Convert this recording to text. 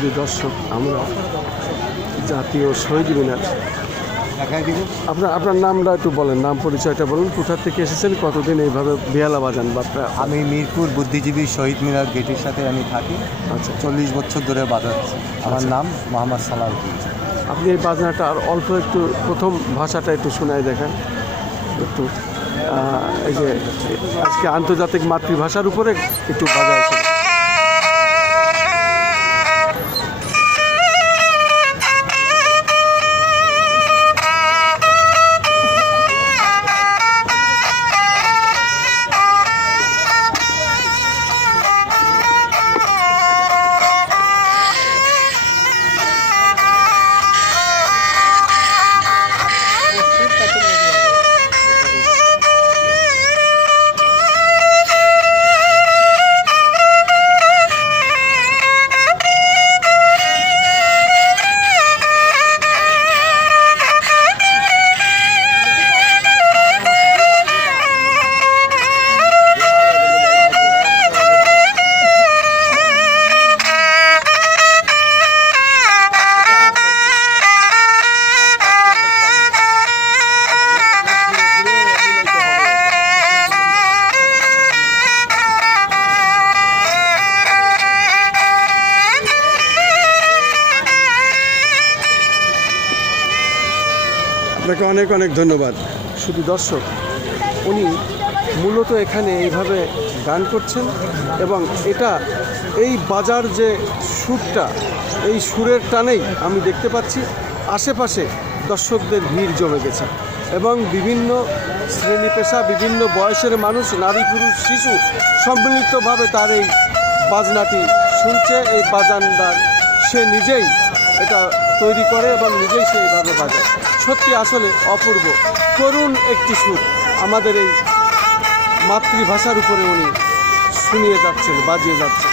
শুধু দর্শক, আমরা জাতীয় শহীদ মিনার। আপনার নামটা একটু বলেন, নাম পরিচয়টা বলুন, কোথা থেকে এসেছেন, কতদিন এইভাবে বেহালা বাজান? বাপটা আমি মিরপুর বুদ্ধিজীবী শহীদ মিনার গেটের সাথে আমি থাকি। আচ্ছা, 40 বছর ধরে বাজাচ্ছি। আমার নাম মোহাম্মদ সালাউদ্দিন। আপনি এই বাজনাটা আর অল্প একটু প্রথম ভাষাটা একটু শোনায় দেখেন একটু। এই যে আজকে আন্তর্জাতিক মাতৃভাষার উপরে একটু বাজায়। আপনাকে অনেক অনেক ধন্যবাদ। শুধু দর্শক, উনি মূলত এখানে এইভাবে গান করছেন এবং এটা এই বাজার যে সুরটা, এই সুরের টানেই আমি দেখতে পাচ্ছি আশেপাশে দর্শকদের ভিড় জমে গেছে এবং বিভিন্ন শ্রেণী পেশা, বিভিন্ন বয়সের মানুষ, নারী পুরুষ শিশু সম্মিলিতভাবে তার এই বাজনাটি শুনছে। এই বাজানদার সে নিজেই এটা তৈরি করে এবং নিজেই সেইভাবে বাজায়। সত্যি আসলে অপূর্ব করুণ একটি সুর আমাদের এই মাতৃভাষার উপরে উনি শুনিয়ে যাচ্ছেন, বাজিয়ে যাচ্ছেন।